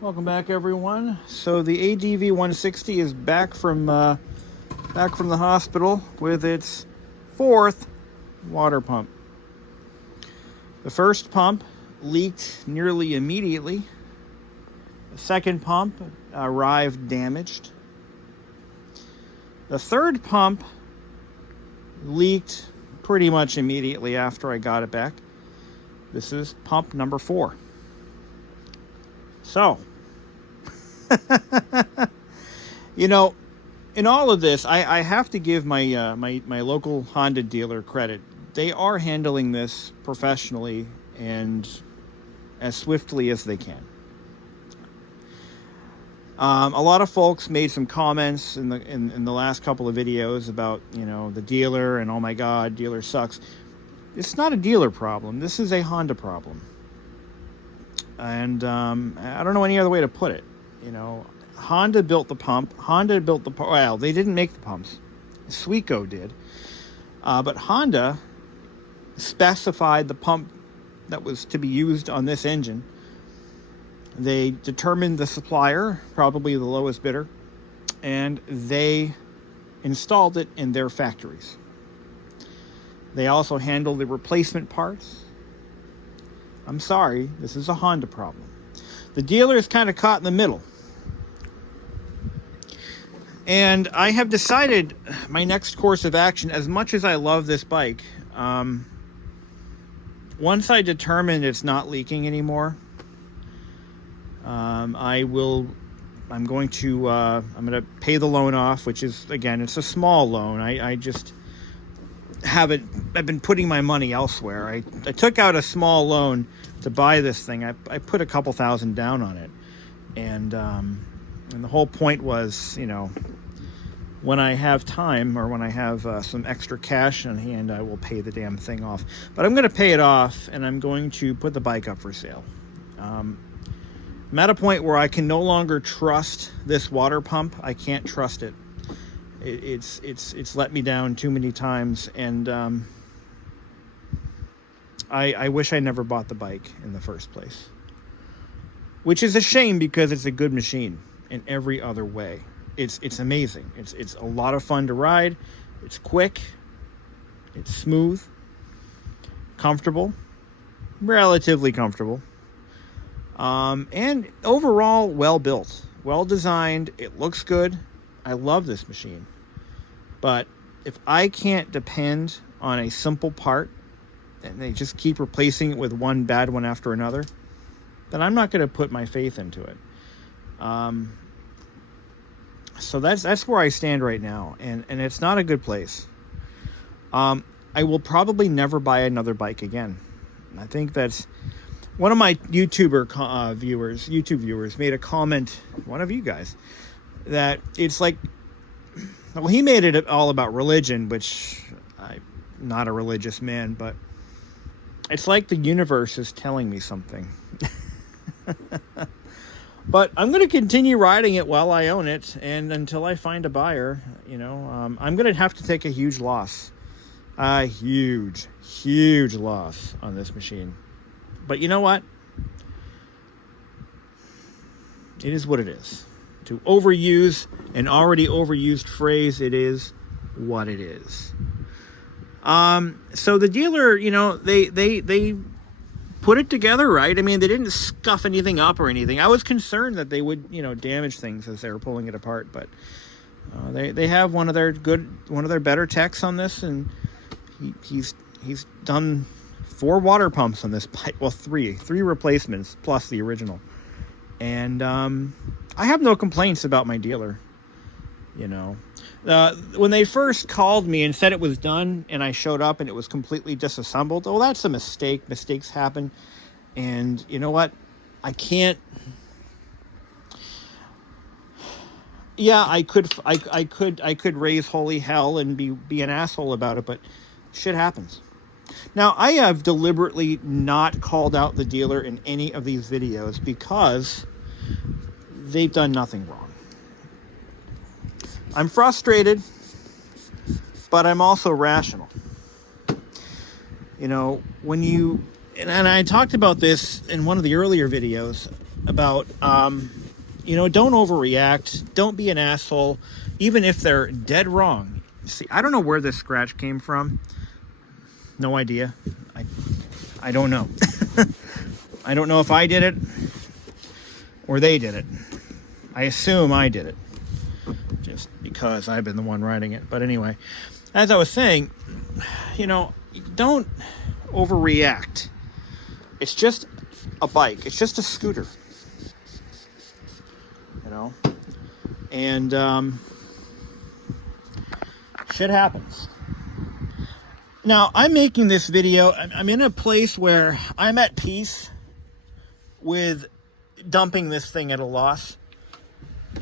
Welcome back, everyone. So the ADV160 is back from the hospital with its fourth water pump. The first pump leaked nearly immediately. The second pump arrived damaged. The third pump leaked pretty much immediately after I got it back. This is pump number 4. So, you know, in all of this, I have to give my my local Honda dealer credit. They are handling this professionally and as swiftly as they can. A lot of folks made some comments in the last couple of videos about, you know, the dealer and, oh my God, dealer sucks. It's not a dealer problem. This is a Honda problem. And I don't know any other way to put it. You know, Honda built the pump. Well, they didn't make the pumps. Sweco did. But Honda specified the pump that was to be used on this engine. They determined the supplier, probably the lowest bidder, and they installed it in their factories. They also handled the replacement parts. I'm sorry, this is a Honda problem. The dealer is kind of caught in the middle. And I have decided my next course of action, as much as I love this bike, once I determine it's not leaking anymore, I'm going to pay the loan off, which is, again, it's a small loan. I've been putting my money elsewhere. I took out a small loan to buy this thing. I put a couple thousand down on it. And the whole point was, you know, when I have time or when I have some extra cash on hand, I will pay the damn thing off. But I'm going to pay it off, and I'm going to put the bike up for sale. I'm at a point where I can no longer trust this water pump. I can't trust it. It's let me down too many times, and I wish I never bought the bike in the first place. Which is a shame, because it's a good machine in every other way. It's amazing. It's a lot of fun to ride. It's quick. It's smooth. Comfortable. Relatively comfortable. And overall well built. Well designed. It looks good. I love this machine. But if I can't depend on a simple part and they just keep replacing it with one bad one after another, then I'm not going to put my faith into it. So that's where I stand right now, and it's not a good place. I will probably never buy another bike again. I think that's one of my YouTube viewers made a comment, one of you guys, that it's like, well, he made it all about religion, which I'm not a religious man, but it's like the universe is telling me something. But I'm going to continue riding it while I own it, and until I find a buyer, you know, I'm going to have to take a huge loss. A huge loss on this machine. But you know what? It is what it is. To overuse an already overused phrase, it is what it is. So the dealer, you know, they put it together right. I mean, they didn't scuff anything up or anything. I was concerned that they would, you know, damage things as they were pulling it apart, but they have one of their better techs on this, and he's done 4 water pumps on this bike. Well, three replacements plus the original. And I have no complaints about my dealer. You know, when they first called me and said it was done, and I showed up and it was completely disassembled, oh, that's a mistake. Mistakes happen. And you know what? I can't. Yeah, I could raise holy hell and be an asshole about it, but shit happens. Now, I have deliberately not called out the dealer in any of these videos because they've done nothing wrong. I'm frustrated, but I'm also rational. You know, when you, and I talked about this in one of the earlier videos, about, you know, don't overreact. Don't be an asshole, even if they're dead wrong. See, I don't know where this scratch came from. No idea. I don't know. I don't know if I did it or they did it. I assume I did it, just because I've been the one writing it. But anyway, as I was saying, you know, don't overreact. It's just a bike. It's just a scooter. You know? And shit happens. Now, I'm making this video. I'm in a place where I'm at peace with dumping this thing at a loss.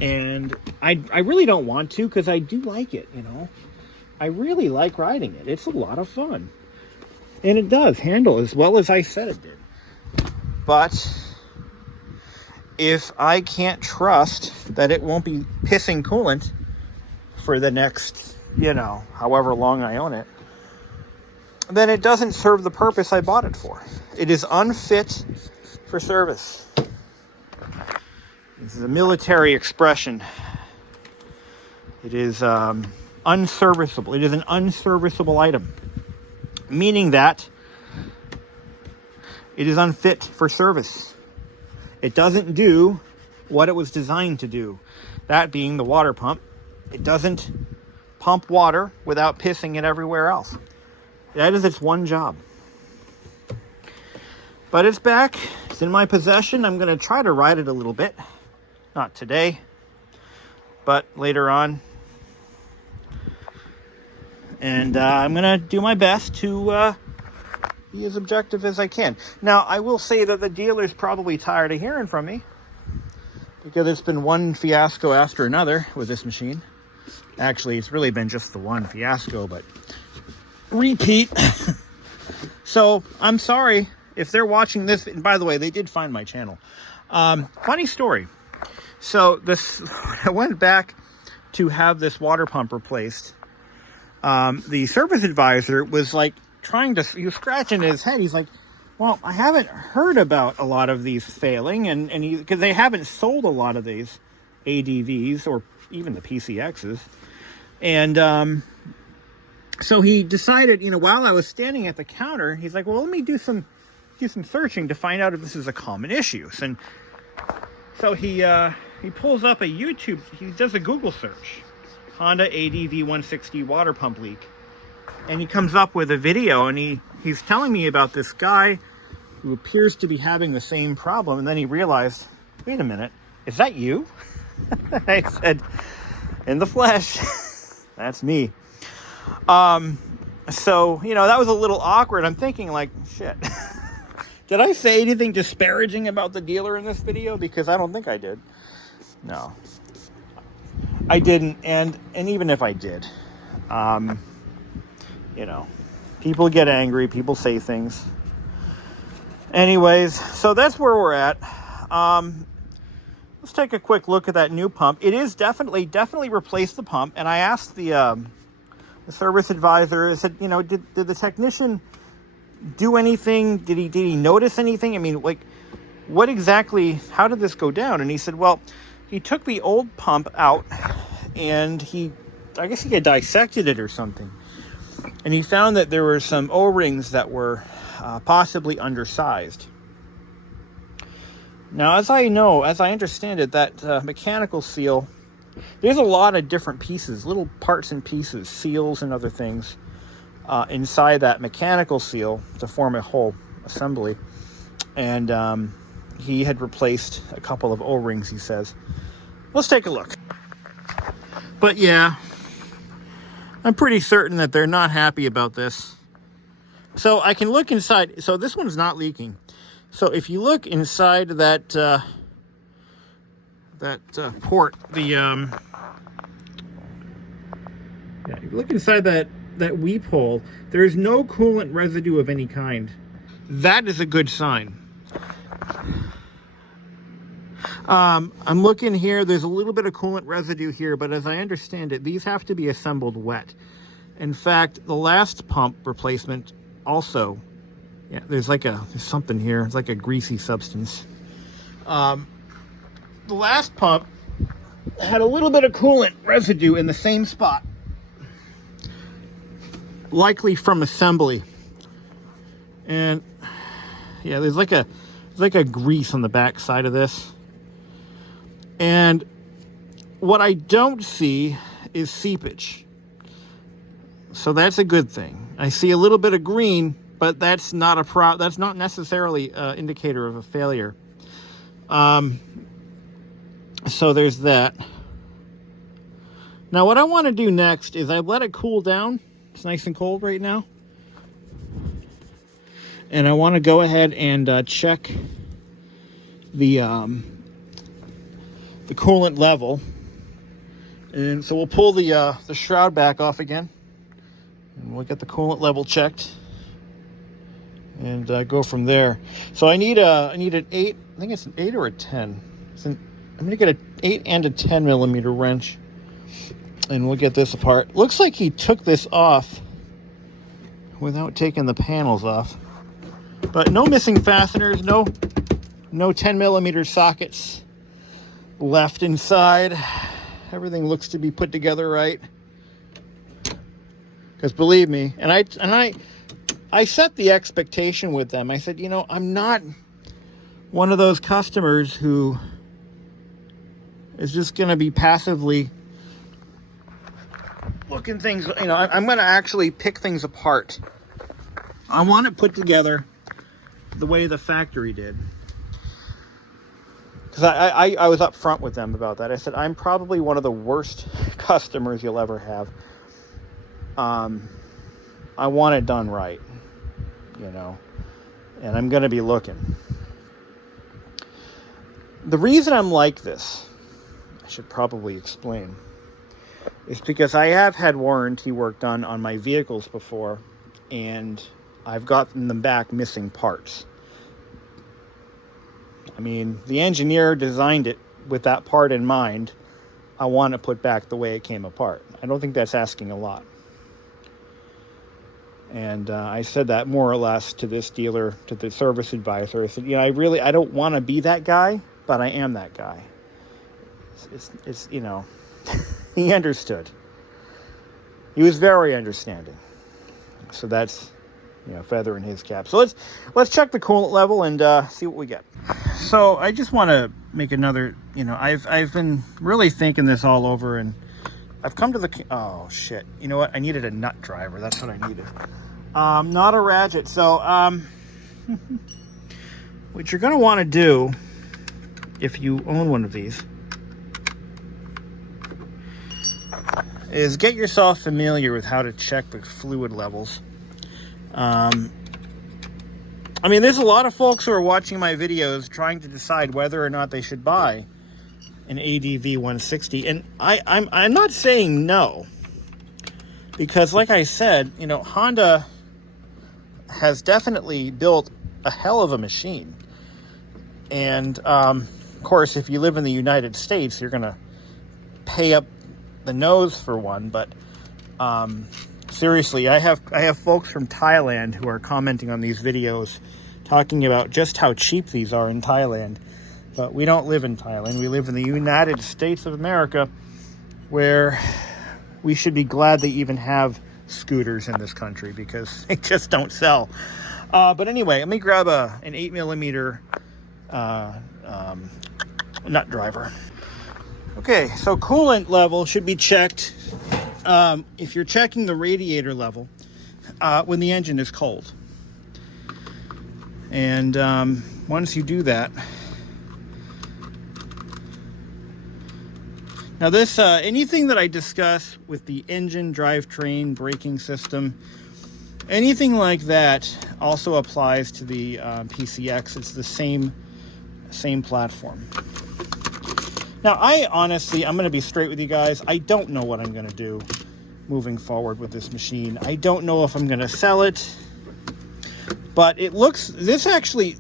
And I really don't want to, because I do like it, you know. I really like riding it. It's a lot of fun. And it does handle as well as I said it did. But if I can't trust that it won't be pissing coolant for the next, you know, however long I own it, then it doesn't serve the purpose I bought it for. It is unfit for service. This is a military expression. It is unserviceable. It is an unserviceable item, meaning that it is unfit for service. It doesn't do what it was designed to do, that being the water pump. It doesn't pump water without pissing it everywhere else. That is its one job. But it's back. It's in my possession. I'm going to try to ride it a little bit. Not today, but later on. And I'm going to do my best to be as objective as I can. Now, I will say that the dealer's probably tired of hearing from me, because it's been one fiasco after another with this machine. Actually, it's really been just the one fiasco, but repeat. So, I'm sorry if they're watching this. And by the way, they did find my channel. Funny story. So I went back to have this water pump replaced. The service advisor was like he was scratching his head. He's like, well, I haven't heard about a lot of these failing, and because they haven't sold a lot of these ADVs or even the PCXs. And so he decided, you know, while I was standing at the counter, he's like, well, let me do some searching to find out if this is a common issue. And so he pulls up a YouTube, he does a Google search, Honda ADV160 water pump leak. And he comes up with a video, and he's telling me about this guy who appears to be having the same problem. And then he realized, wait a minute, is that you? I said, in the flesh, that's me. So, you know, that was a little awkward. I'm thinking like, shit. Did I say anything disparaging about the dealer in this video? Because I don't think I did. No, I didn't. And even if I did, you know, people get angry. People say things. Anyways, so that's where we're at. Let's take a quick look at that new pump. It is definitely replaced the pump. And I asked the service advisor, I said, you know, did the technician do anything? Did he notice anything? I mean, like, what exactly, how did this go down? And he said, well, he took the old pump out, and I guess he had dissected it or something. And he found that there were some O-rings that were possibly undersized. Now, as I understand it, that mechanical seal, there's a lot of different pieces, little parts and pieces, seals and other things inside that mechanical seal to form a whole assembly. And he had replaced a couple of O-rings, he says. Let's take a look. But yeah, I'm pretty certain that they're not happy about this. So I can look inside. So this one's not leaking. So if you look inside that port, if you look inside that weep hole, there is no coolant residue of any kind. That is a good sign. I'm looking here. There's a little bit of coolant residue here, but as I understand it, these have to be assembled wet. In fact, the last pump replacement also, yeah, there's something here. It's like a greasy substance. The last pump had a little bit of coolant residue in the same spot, likely from assembly. And yeah, there's like a grease on the back side of this. And what I don't see is seepage. So that's a good thing. I see a little bit of green, but that's not that's not necessarily an indicator of a failure. So there's that. Now what I want to do next is I let it cool down. It's nice and cold right now. And I want to go ahead and check the coolant level. And so we'll pull the shroud back off again. And we'll get the coolant level checked. And go from there. So I need an 8, I think it's an 8 or a 10. I'm going to get an 8 and a 10 millimeter wrench, and we'll get this apart. Looks like he took this off without taking the panels off. But no missing fasteners, no 10 millimeter sockets left inside. Everything looks to be put together right. Because believe me, and I set the expectation with them. I said, you know, I'm not one of those customers who is just going to be passively looking things, you know, I'm going to actually pick things apart. I want it put together the way the factory did. Because I was up front with them about that. I said, I'm probably one of the worst customers you'll ever have. I want it done right, you know, and I'm going to be looking. The reason I'm like this, I should probably explain, is because I have had warranty work done on my vehicles before, and I've gotten them back missing parts. I mean, the engineer designed it with that part in mind. I want to put back the way it came apart. I don't think that's asking a lot. And I said that more or less to this dealer, to the service advisor. I said, you know, I don't want to be that guy, but I am that guy. It's you know, he understood. He was very understanding. So that's, you know, feather in his cap. So let's check the coolant level and see what we get. So I just want to make another, you know, I've been really thinking this all over, and I've come to the, oh shit, you know what? I needed a nut driver. That's what I needed. Not a ratchet. So what you're going to want to do if you own one of these is get yourself familiar with how to check the fluid levels. I mean, there's a lot of folks who are watching my videos trying to decide whether or not they should buy an ADV160, and I'm not saying no, because like I said, you know, Honda has definitely built a hell of a machine. And of course, if you live in the United States, you're gonna pay up the nose for one. But seriously, I have folks from Thailand who are commenting on these videos, talking about just how cheap these are in Thailand. But we don't live in Thailand. We live in the United States of America, where we should be glad they even have scooters in this country, because they just don't sell. But anyway, let me grab an 8 millimeter nut driver. Okay, so coolant level should be checked if you're checking the radiator level when the engine is cold. And once you do that, now this, anything that I discuss with the engine, drivetrain, braking system, anything like that also applies to the PCX. It's the same platform. Now, I honestly, I'm going to be straight with you guys. I don't know what I'm going to do moving forward with this machine. I don't know if I'm going to sell it, but it looks, this actually,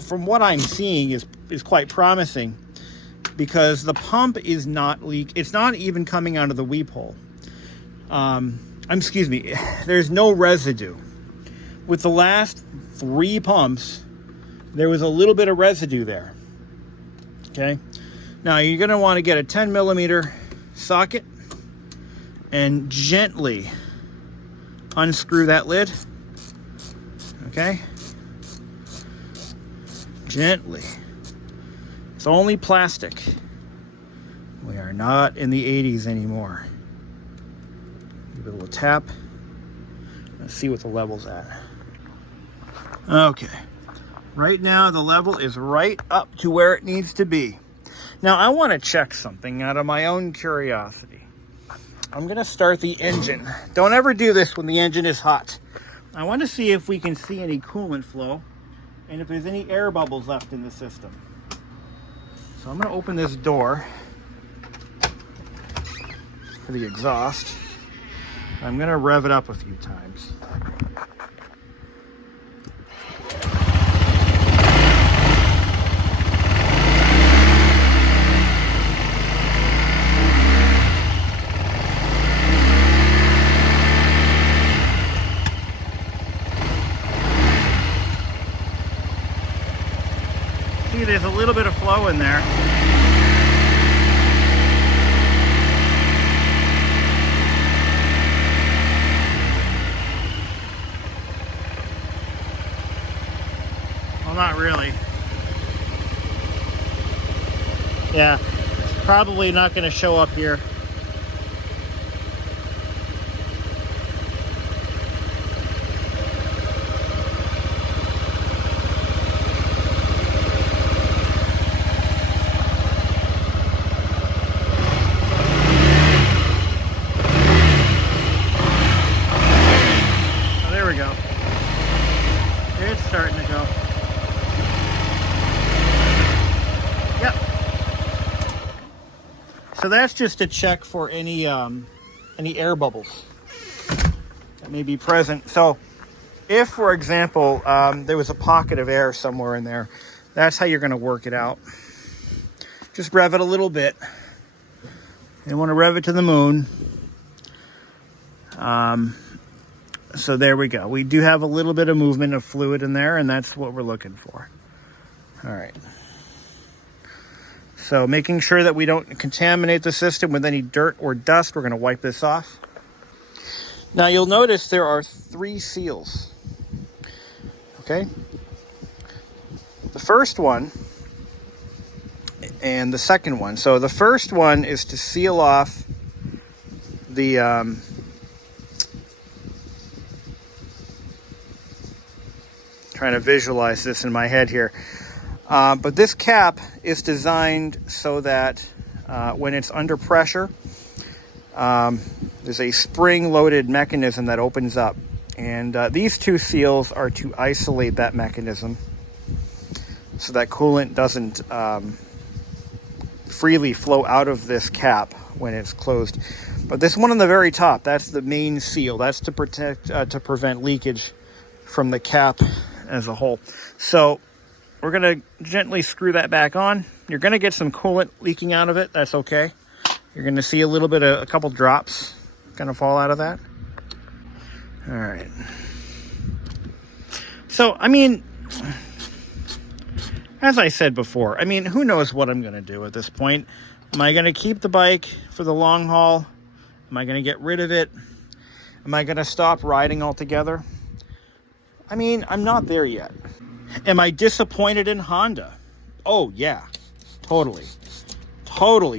from what I'm seeing, is quite promising, because the pump is not leak. It's not even coming out of the weep hole. Excuse me, there's no residue. With the last 3 pumps, there was a little bit of residue there. Okay, now you're going to want to get a 10 millimeter socket and gently unscrew that lid. Okay, gently. It's only plastic. We are not in the 80s anymore. Give it a little tap. Let's see what the level's at. Okay. Right now the level is right up to where it needs to be. Now I want to check something out of my own curiosity. I'm going to start the engine. Don't ever do this when the engine is hot. I want to see if we can see any coolant flow and if there's any air bubbles left in the system. So I'm going to open this door for the exhaust. I'm going to rev it up a few times. See, there's a little bit of flow in there. Well, not really. Yeah, it's probably not going to show up here. Oh, there we go. It's starting to go. Yep. So that's just to check for any air bubbles that may be present. So if, for example, there was a pocket of air somewhere in there, that's how you're going to work it out. Just rev it a little bit. You want to rev it to the moon. So there we go. We do have a little bit of movement of fluid in there, and that's what we're looking for. All right. So making sure that we don't contaminate the system with any dirt or dust, we're going to wipe this off. Now you'll notice there are 3 seals. Okay? The first one and the second one. So the first one is to seal off the trying to visualize this in my head here. But this cap is designed so that when it's under pressure, there's a spring-loaded mechanism that opens up. And these 2 seals are to isolate that mechanism so that coolant doesn't freely flow out of this cap when it's closed. But this one on the very top, that's the main seal. That's to prevent leakage from the cap as a whole. So we're going to gently screw that back on. You're going to get some coolant leaking out of it. That's okay. You're going to see a couple drops going to fall out of that. All right. So, I mean, as I said before, I mean, who knows what I'm going to do at this point? Am I going to keep the bike for the long haul? Am I going to get rid of it? Am I going to stop riding altogether? I mean, I'm not there yet. Am I disappointed in Honda? Oh, yeah, totally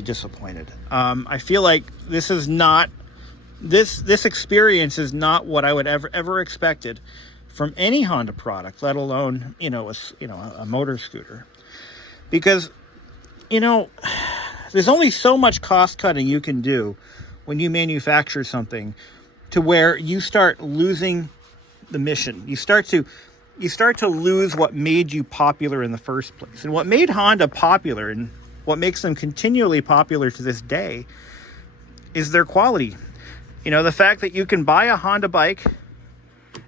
disappointed. I feel like this experience is not what I would ever expected from any Honda product, let alone, a motor scooter. Because, there's only so much cost cutting you can do when you manufacture something to where you start losing the mission. You start to lose what made you popular in the first place. And what made Honda popular and what makes them continually popular to this day is their quality. The fact that you can buy a Honda bike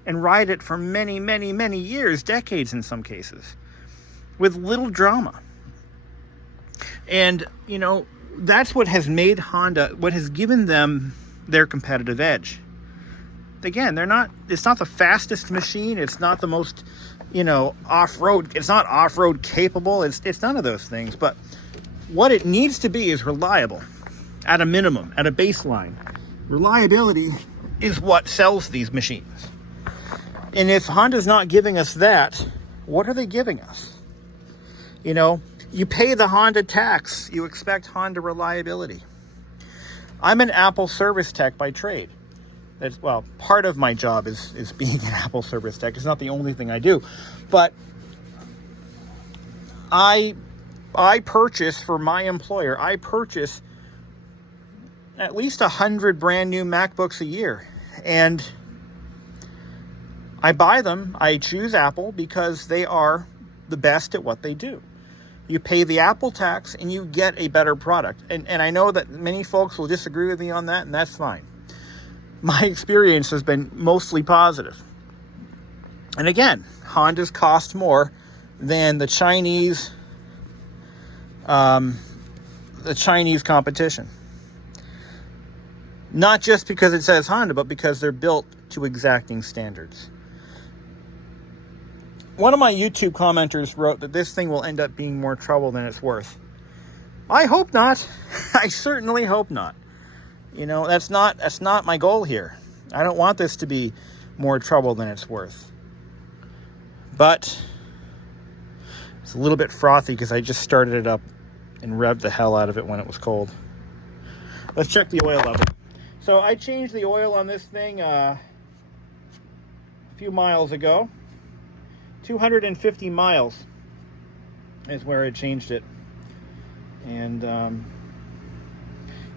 and ride it for many, many, many years, decades in some cases, with little drama. And, that's what has made Honda, what has given them their competitive edge. Again, it's not the fastest machine. It's not the most, you know, off-road. It's not off-road capable. It's none of those things. But what it needs to be is reliable at a minimum, at a baseline. Reliability is what sells these machines. And if Honda's not giving us that, what are they giving us? You know, you pay the Honda tax, you expect Honda reliability. I'm an Apple service tech by trade. That's, well, part of my job is being an Apple service tech. It's not the only thing I do. But I purchase for my employer, I purchase at least 100 brand new MacBooks a year. And I buy them, I choose Apple because they are the best at what they do. You pay the Apple tax and you get a better product. And I know that many folks will disagree with me on that, and that's fine. My experience has been mostly positive. And again, Hondas cost more than the Chinese competition. Not just because it says Honda, but because they're built to exacting standards. One of my YouTube commenters wrote that this thing will end up being more trouble than it's worth. I hope not. I certainly hope not. You know, that's not my goal here. I don't want this to be more trouble than it's worth. But it's a little bit frothy because I just started it up and revved the hell out of it when it was cold. Let's check the oil level. So I changed the oil on this thing a few miles ago. 250 miles is where I changed it. And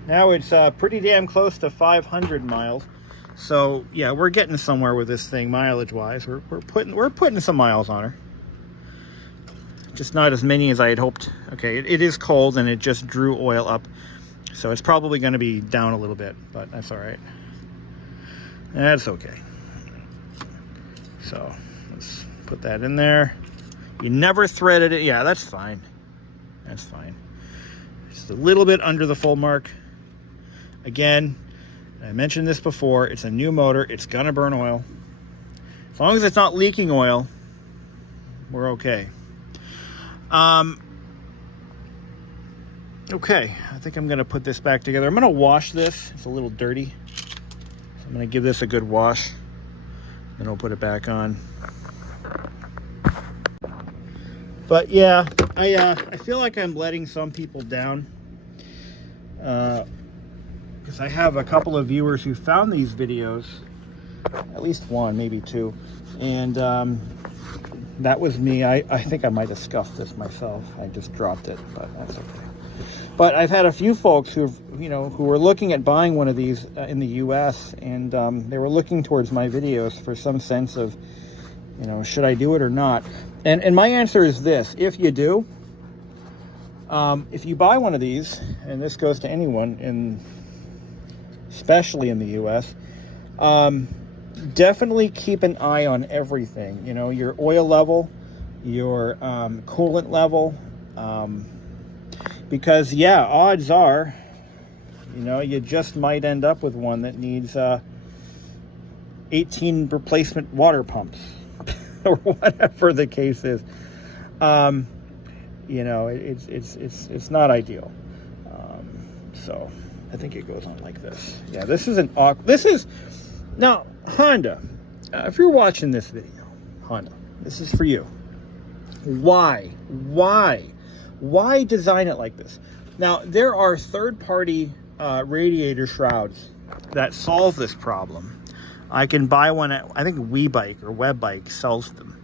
now it's pretty damn close to 500 miles. So yeah, we're getting somewhere with this thing mileage wise. We're putting some miles on her. Just not as many as I had hoped. Okay, it is cold and it just drew oil up. So it's probably going to be down a little bit, but that's all right. That's okay. So let's put that in there. You never threaded it. Yeah, that's fine. That's fine. Just a little bit under the full mark. Again, I mentioned this before. It's a new motor. It's going to burn oil. As long as it's not leaking oil, we're okay. Okay, I think I'm going to put this back together. I'm going to wash this. It's a little dirty. So I'm going to give this a good wash. Then I'll put it back on. But yeah, I feel like I'm letting some people down. Because I have a couple of viewers who found these videos. At least one, maybe two. And that was me. I think I might have scuffed this myself. I just dropped it, but that's okay. But I've had a few folks who were looking at buying one of these in the U.S. and they were looking towards my videos for some sense of, should I do it or not? And my answer is this: if you do, if you buy one of these, and this goes to anyone, especially in the U.S., definitely keep an eye on everything. Your oil level, your coolant level. Because yeah, odds are, you just might end up with one that needs 18 replacement water pumps or whatever the case is. It's not ideal. So I think it goes on like this. Yeah, this is now Honda. If you're watching this video, Honda, this is for you. Why design it like this? Now, there are third-party radiator shrouds that solve this problem. I can buy one at, I think WeBike or WebBike sells them.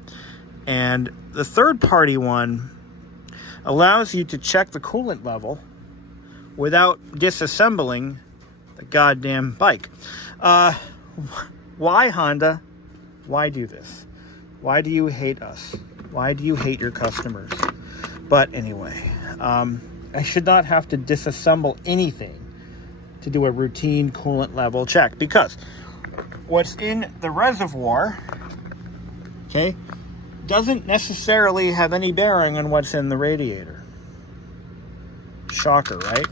And the third-party one allows you to check the coolant level without disassembling the goddamn bike. Why, Honda? Why do this? Why do you hate us? Why do you hate your customers? But anyway, I should not have to disassemble anything to do a routine coolant level check, because what's in the reservoir, okay, doesn't necessarily have any bearing on what's in the radiator. Shocker, right?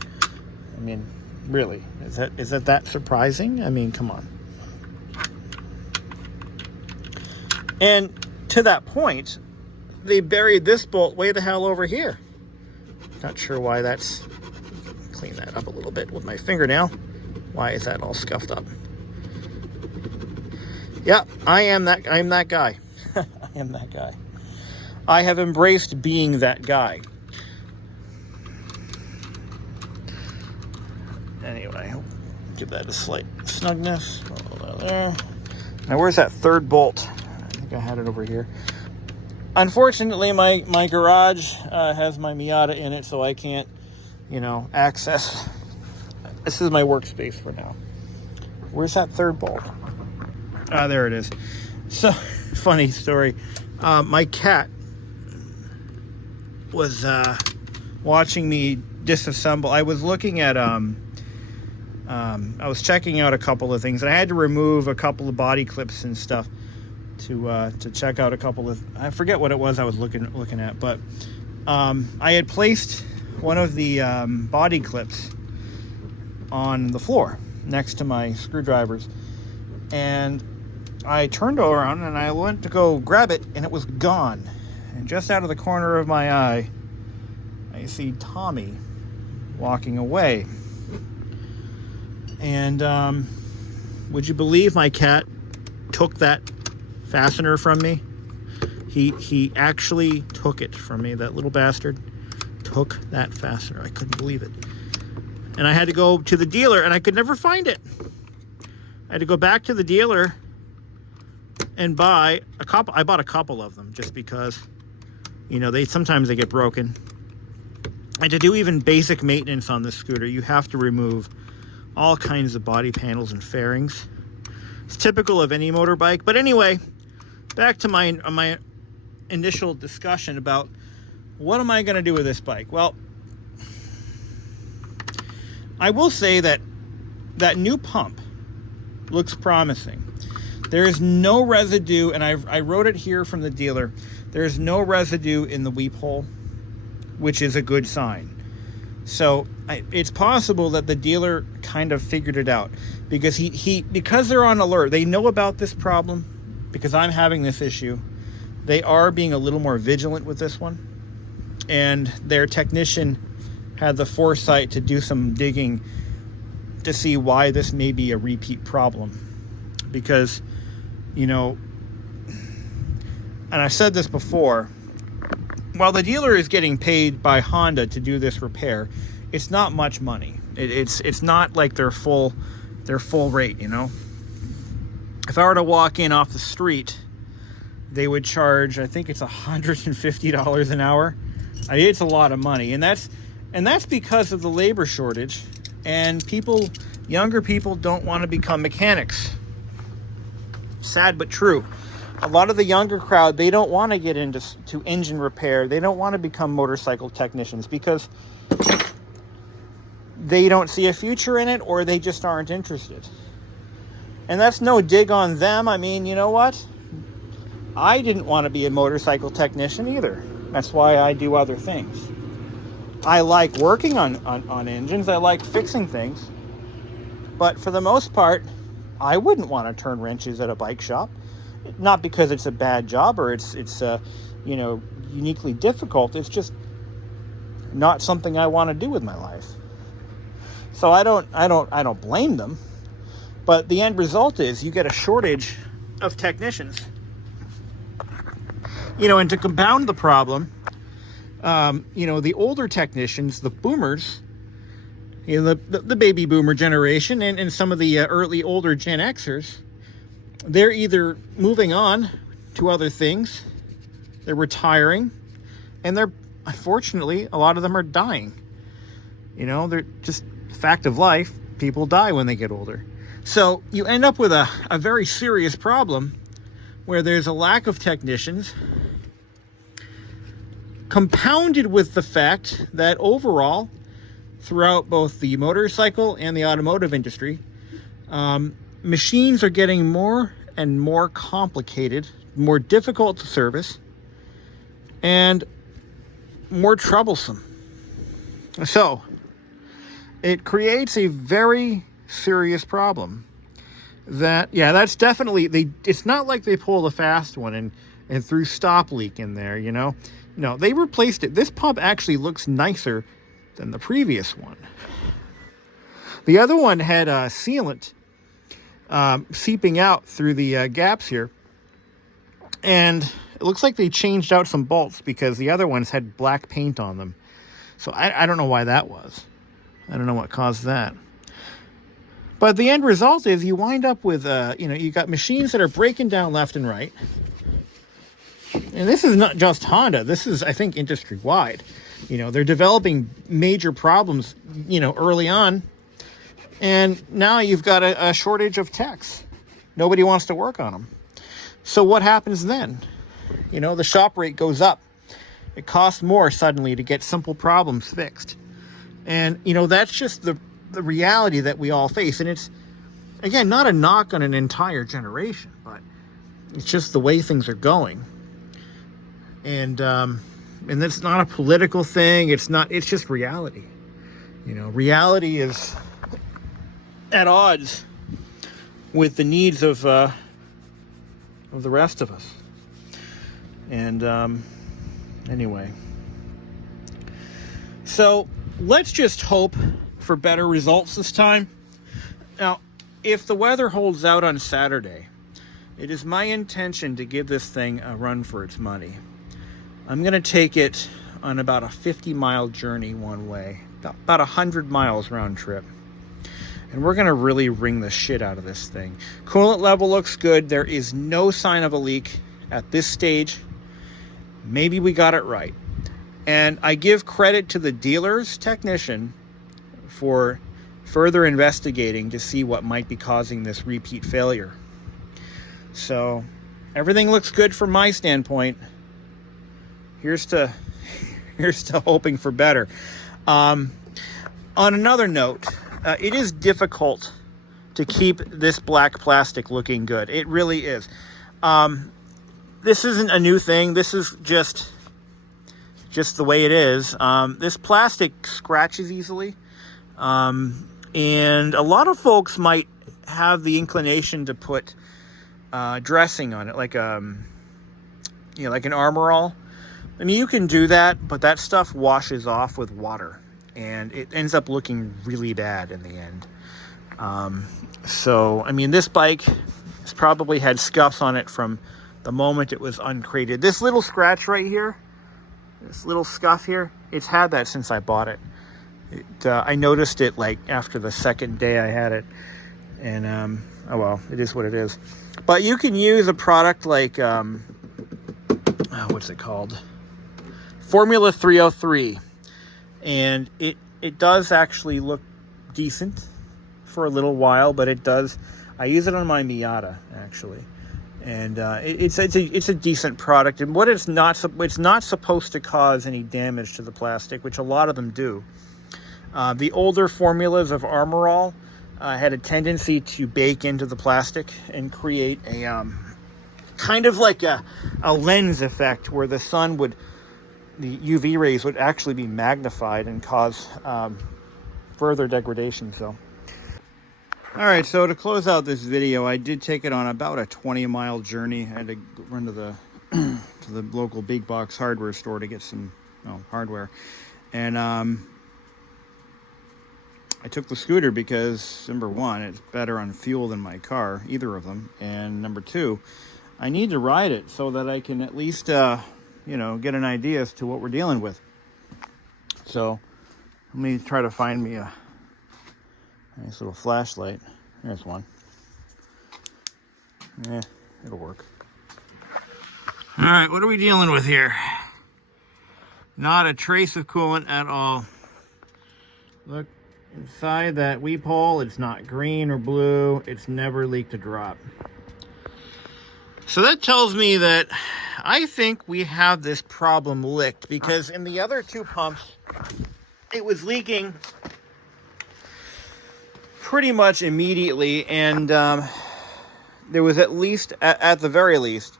I mean, really, is it that surprising? I mean, come on. And to that point, they buried this bolt way the hell over here. Not sure why that's... Clean that up a little bit with my fingernail. Why is that all scuffed up? Yeah, I am that guy. I am that guy. I have embraced being that guy. Anyway, give that a slight snugness. There. Now, where's that third bolt? I think I had it over here. Unfortunately, my garage has my Miata in it, so I can't, access. This is my workspace for now. Where's that third bolt? Ah, there it is. So, funny story. My cat was watching me disassemble. I was looking at I was checking out a couple of things, and I had to remove a couple of body clips and stuff to check out a couple of, I forget what it was I was looking at, but I had placed one of the body clips on the floor next to my screwdrivers, and I turned around and I went to go grab it, and it was gone. And just out of the corner of my eye, I see Tommy walking away. And would you believe my cat took that fastener from me? He actually took it from me. That little bastard took that fastener. I couldn't believe it. And I had to go to the dealer, and I could never find it. I had to go back to the dealer and buy a couple. I bought a couple of them just because, sometimes they get broken. And to do even basic maintenance on this scooter, you have to remove all kinds of body panels and fairings. It's typical of any motorbike. But anyway, back to my initial discussion about what am I going to do with this bike. Well, I will say that new pump looks promising. There is no residue, and I wrote it here from the dealer. There is no residue in the weep hole, which is a good sign. So it's possible that the dealer kind of figured it out, because because they're on alert, they know about this problem, because I'm having this issue. They are being a little more vigilant with this one, and their technician had the foresight to do some digging to see why this may be a repeat problem. Because, and I said this before, while the dealer is getting paid by Honda to do this repair, it's not much money. It's not like their full rate, If I were to walk in off the street, they would charge, I think it's $150 an hour. I mean, it's a lot of money, and that's because of the labor shortage, and younger people don't want to become mechanics. Sad but true. A lot of the younger crowd, they don't want to get into engine repair. They don't want to become motorcycle technicians because they don't see a future in it, or they just aren't interested. And that's no dig on them. I mean, you know what? I didn't want to be a motorcycle technician either. That's why I do other things. I like working on engines. I like fixing things. But for the most part, I wouldn't want to turn wrenches at a bike shop. Not because it's a bad job or it's uniquely difficult. It's just not something I want to do with my life. So I don't blame them. But the end result is you get a shortage of technicians. And to compound the problem, the older technicians, the boomers, the baby boomer generation, and some of the early older Gen Xers, they're either moving on to other things, they're retiring, and unfortunately, a lot of them are dying. They're just fact of life. People die when they get older. So you end up with a very serious problem where there's a lack of technicians, compounded with the fact that overall, throughout both the motorcycle and the automotive industry, machines are getting more and more complicated, more difficult to service, and more troublesome. So it creates a very serious problem. That's definitely, it's not like they pulled a fast one and and threw stop leak in there, you know. No, they replaced it. This pump actually looks nicer than the previous one. The other one had sealant seeping out through the gaps here. And it looks like they changed out some bolts because the other ones had black paint on them. So I don't know why that was. I don't know what caused that. But the end result is you wind up with, you know, you got machines that are breaking down left and right. And this is not just Honda. This is, I think, industry-wide. You know, they're developing major problems, you know, early on. And now you've got a shortage of techs. Nobody wants to work on them. So what happens then? You know, the shop rate goes up. It costs more suddenly to get simple problems fixed. And, you know, that's just the reality that we all face. And it's, again, not a knock on an entire generation, but it's just the way things are going. And it's not a political thing. It's just reality. You know, reality is at odds with the needs of the rest of us. And anyway, so let's just hope for better results this time. Now, if the weather holds out on Saturday, it is my intention to give this thing a run for its money. I'm going to take it on about a 50-mile journey one way, about 100 miles round trip. And we're going to really wring the shit out of this thing. Coolant level looks good. There is no sign of a leak at this stage. Maybe we got it right. And I give credit to the dealer's technician for further investigating to see what might be causing this repeat failure. So everything looks good from my standpoint. Here's to hoping for better. On another note, it is difficult to keep this black plastic looking good. It really is. This isn't a new thing. This is just the way it is. This plastic scratches easily. And a lot of folks might have the inclination to put dressing on it, like like an Armor All. I mean, you can do that, but that stuff washes off with water, and it ends up looking really bad in the end. So, I mean, this bike has probably had scuffs on it from the moment it was uncrated. This little scratch right here, this little scuff here, it's had that since I bought it. I noticed it like after the second day I had it, and oh well, it is what it is. But you can use a product like what's it called? Formula 303, and it does actually look decent for a little while, but it does. I use it on my Miata actually, and it's a decent product. And what it's not supposed to cause any damage to the plastic, which a lot of them do. The older formulas of Armor All had a tendency to bake into the plastic and create a kind of like a lens effect where the UV rays would actually be magnified and cause further degradation. So, all right, so to close out this video, I did take it on about a 20-mile journey. I had to run to the to the local big box hardware store to get some hardware, and I took the scooter because, number one, it's better on fuel than my car, either of them, and number two, I need to ride it so that I can at least get an idea as to what we're dealing with. So let me try to find me a nice little flashlight. There's one. Yeah, it'll work. All right, what are we dealing with here? Not a trace of coolant at all. Look inside that weep hole. It's not green or blue. It's never leaked a drop. So that tells me that I think we have this problem licked, because in the other two pumps, it was leaking pretty much immediately, and there was at least, at the very least,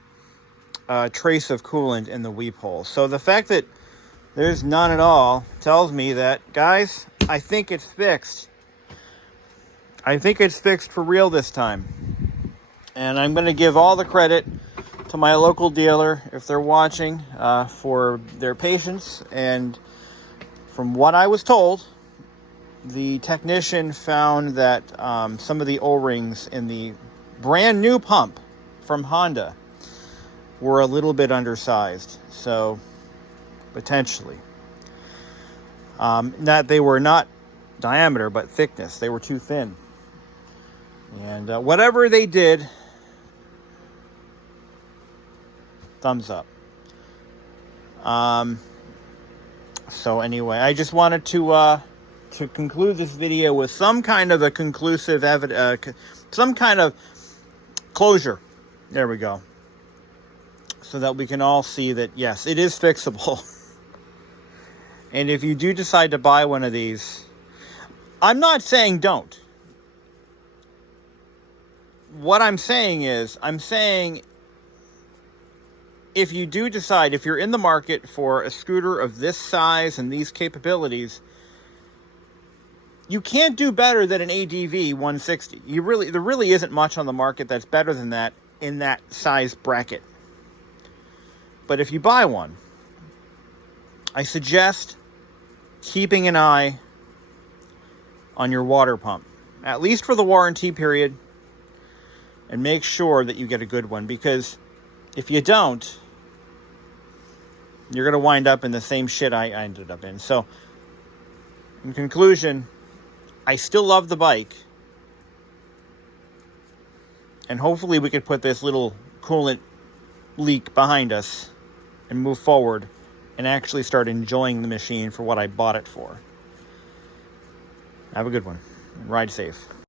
a trace of coolant in the weep hole. So the fact that there's none at all tells me that, guys, I think it's fixed. I think it's fixed for real this time. And I'm going to give all the credit to my local dealer, if they're watching, for their patience. And from what I was told, the technician found that some of the O-rings in the brand new pump from Honda were a little bit undersized. So potentially. That they were not diameter, but thickness. They were too thin. And whatever they did, thumbs up. So anyway, I just wanted to conclude this video with some kind of a conclusive some kind of closure. There we go. So that we can all see that, yes, it is fixable. And if you do decide to buy one of these, I'm not saying don't. What I'm saying is, if you do decide, if you're in the market for a scooter of this size and these capabilities, you can't do better than an ADV160. There really isn't much on the market that's better than that in that size bracket. But if you buy one, I suggest keeping an eye on your water pump, at least for the warranty period, and make sure that you get a good one, because if you don't, you're going to wind up in the same shit I ended up in. So, in conclusion, I still love the bike, and hopefully we could put this little coolant leak behind us and move forward and actually start enjoying the machine for what I bought it for. Have a good one. Ride safe.